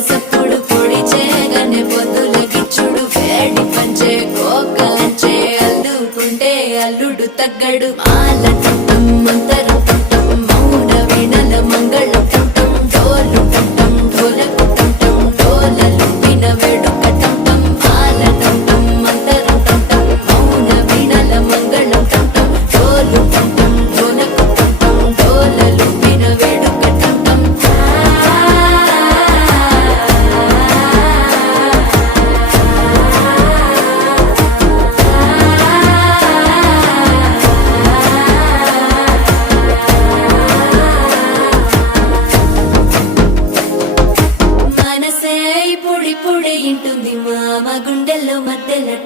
సప్పుడు పొడి చేయగానే పొద్దుల గిచ్చుడు వేడి పంచే కోకలంచే అల్లుకుంటే అల్లుడు తగ్గడు మాల టంటం మంతరం టంటం మౌన వీణల మంగళం టంటం డోలు టంటం ఢోలకు టంటం డోలలు విన వేడుక టంటం మాల టంటం మంతరం టంటం మౌన వీణల మంగళం టంటం డోలు టంటం ఢోలకు టంటం డోలలు విన వేడుక టంటం మనసే పొడి పొడి ఇంటుంది మామ గుండెల్లో మధ్యలో